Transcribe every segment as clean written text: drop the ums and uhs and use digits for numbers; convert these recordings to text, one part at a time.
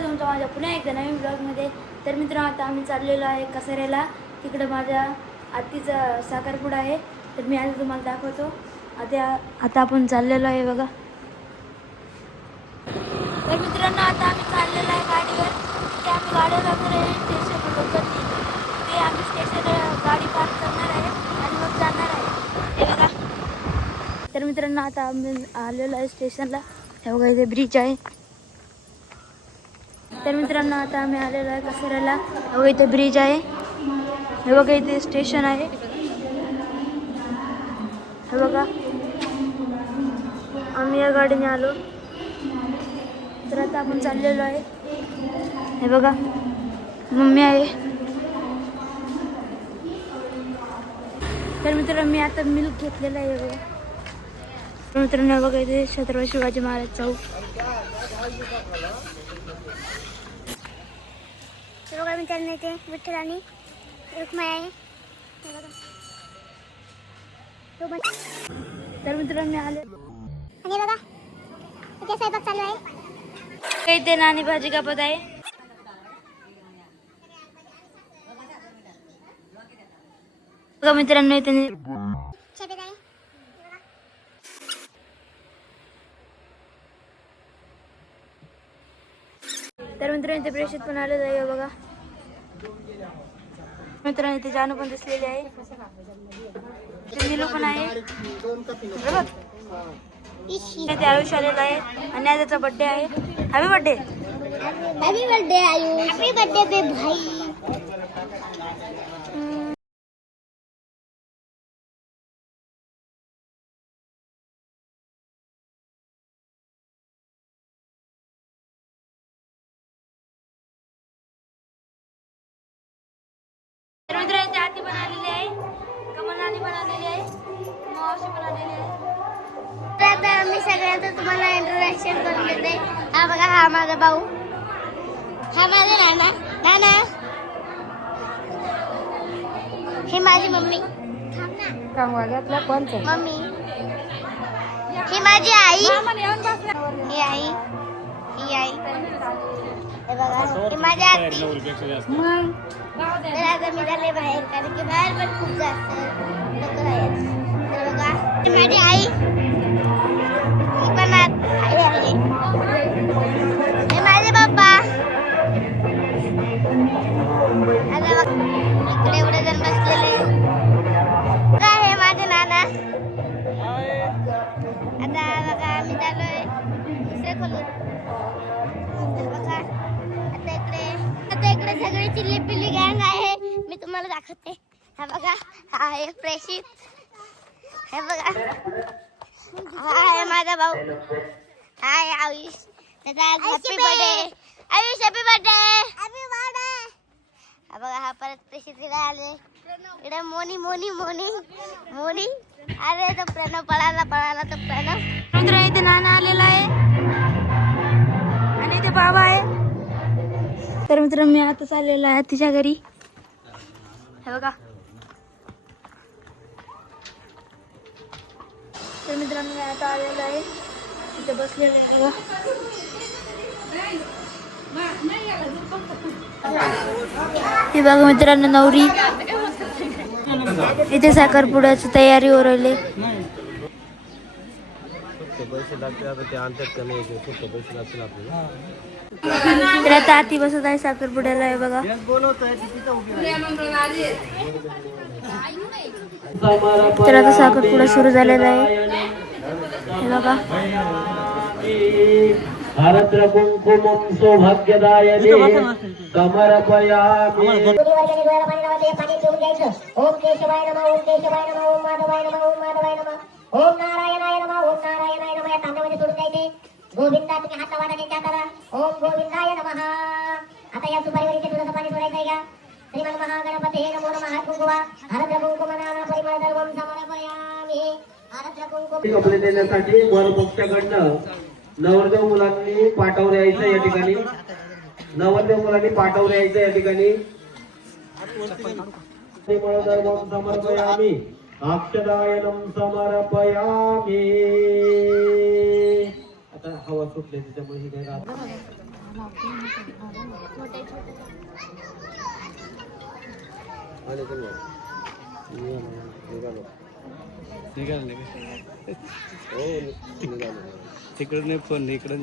आहे तुमचं माझ्या पुन्हा एकदा नवीन ब्लॉगमध्ये. तर मित्रांनो, आता आम्ही चाललेलो आहे कसाऱ्याला. तिकडं माझ्या आत्तीचा साखरपुडा आहे. तर मी आज तुम्हाला दाखवतो. आता आपण चाललेलो आहे बघा. तर मित्रांनो, आता आम्ही चाललेलो आहे गाडीवर. ते आम्ही गाडीवर स्टेशन लोकलनी ते आम्ही स्टेशनला गाडी पार्क करणार आहे आणि मग जाणार आहे. हे बघा. तर मित्रांनो, आता आम्ही आलेलो आहे स्टेशनला. हे बघा, इथे ब्रिज आहे. तर मित्रांनो, आता आम्ही आलेलो आहे कसाऱ्याला. हे बघा, इथे ब्रिज आहे. हे बघा, इथे स्टेशन आहे. हे बघा, आम्ही या गाडीने आलो. तर आता आपण चाललेलो आहे. हे बघा, मम्मी आहे. तर मित्रांनो, मी आता मिल्क घेतलेला आहे. बघा. तर मित्रांनो, बघा, इथे छत्रपती शिवाजी महाराज चौक. बघा मित्रांनो, इथे विठ्ठल आणि रुक्माई आहे. तर मित्रांनो, मी आले आणि बघा इथे स्वयंपाक चालू आहे. इथे नानी भाजी कापत आहे. बघा मित्रांनो, इथे शेपीत आहे. तर मित्रांनो, इथे प्रेषित पण आलेलं आहे. बघा मित्रांनो, इथे जानू पण दिसलेली आहे. नीलू पण आहे. बघा, इथे आयुष आलेला आहे आणि आज त्याचा बर्थडे आहे. Happy birthday. Happy birthday Ayush. Happy birthday बे भाई. तर मित्रांनो, इथे आती पण आलेली आहे. कमल नानी पण आलेली आहे. मावशी पण आलेली आहे. तर आता मी सगळ्यांचं तुम्हाला इंट्रोडक्शन करून देते. हा बघा, हा माझा भाऊ, हा माझा नाना. नाना, ही माझी मम्मी. मम्मी, ही माझी आई. ही आई, ही आई. हे बघा, ही माझी आत्ती. तर आता मी झाले बाहेर, कारण की बाहेर पण खूप जास्त लोक आहेत. तर बघा, ही माझी आई. ही पण आई आहे. हे माझे पप्पा. आता बघ, इकडे एवढे जण बसलेले. हे माझे नाना. आता बघा, आम्ही चाललोय दुसऱ्या खोलीत. तर बघा, आता इकडे सगळी चिल्ली पिल्ली गँग आहे. मी तुम्हाला दाखवते. हा बघा, हा आहे प्रेषित. हे बघा, हा आहे माझा भाऊ. हा आहे आयुष. त्याचा happy birthday Ayush. Happy birthday. हा बघा, हा परत प्रेषित आले. इकडे मोनी मोनी मोनी मोनी. अरे तो प्रणव पळाला तो प्रणव. मित्रांनो, इथे नाना आलेला आहे आणि इथे बाबा आहे. तर मित्रांनो, मी आता चाललेलो आहे तिच्या घरी. हे बघा. तर मित्रांनो, मी आता आलेलो आहे. तिथे बसलेलो आहे. बघा, हे बघा मित्रांनो, नवरी. इथे साखरपुड्याची तयारी हो राहिली. तर आता आती बसत आहे साखरपुड्याला. आहे बघा. तर आता साखरपुडा सुरू झालेला आहे. हे बघा. भारद्र कुंकुमं सौभाग्यदायने समर्पयामि. ओम केशवाय नमः. ओम केशवाय नमः. ओम माधवाय नमः. ओम माधवाय नमः. ओम नारायणाय नमः. ओम नारायणाय नमः. या तांदळामध्ये सोडून द्यायचे. गोविंदा, तुम्ही हात लावा त्यांच्या हाताला. ओम गोविंदाय नमः. आता या सुपारीवर इथे थोडंसं पाणी सोडायचं आहे का. श्रीमन महागणपते नमो नमः. हात कुंकुमा. भारद्र कुंकुम नाना परिमळ सर्वं समर्पयामि. भारद्र कुंकुम कपडे देण्यासाठी वर पक्षाकडनं नवरदेव मुलांनी पाठवून यायचं या ठिकाणी. नवरदेव मुलांनी पाठवून यायचं या ठिकाणी. समर्पयामि. अक्षदायनं समर्पयामि. आता हवा सुटली त्याच्यामुळे ही काय तिकडून फोन इकडून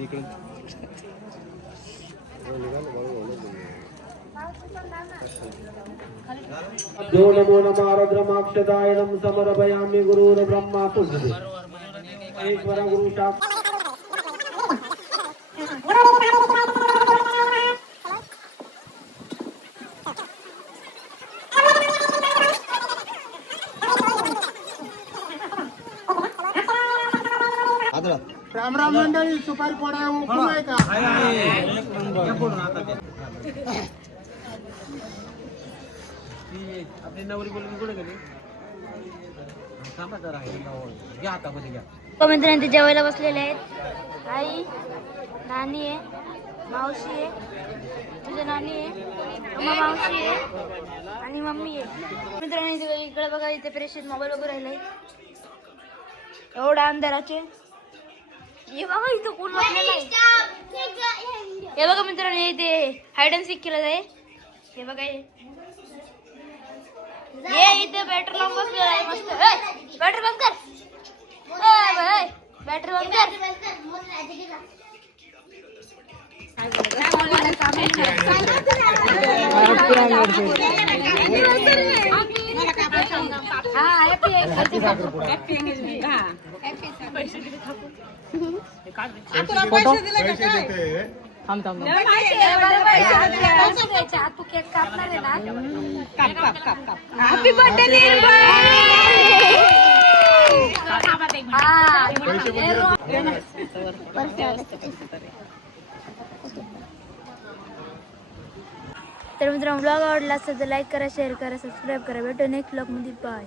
जो नमो नमः रुद्रमाक्षदाय नम समर्पयामि गुरुर ब्रह्मा कुंजते ईश्वर गुरु राम राम मंडळी सुपारी पोडा हुकूम आहे का आपली नवरी बोलून कुठे गेली थांबा जरा घ्या हातामध्ये घ्या. मित्रांनो ते जेवायला बसलेले आहेत. आई, नानी आहे, मावशी आहे, तुझ्या नानी आहे, मावशी आहे आणि मम्मी आहे. मित्रांनो इकडे बघा, इथे प्रेशर मोबाईल वगैरे राहिलाय एवढा अंधाराचे. हे बघा इथं कोण बसलेलं आहे. हे बघा मित्रांनो इथे हाईड अँड सीक केलं आहे. हे बघा हे इथे बॅटरी लावून बसलेलं आहे मस्त. बॅटरी बंद कर, बॅटरी बंद कर. तू केक कापणार आहे ना. हॅपी बर्थडे तर मित्रांनो ब्लॉग आवडला असेल तर लाईक करा, शेअर करा, सबस्क्राईब करा. भेटू नेक्स्ट ब्लॉग मध्ये. बाय.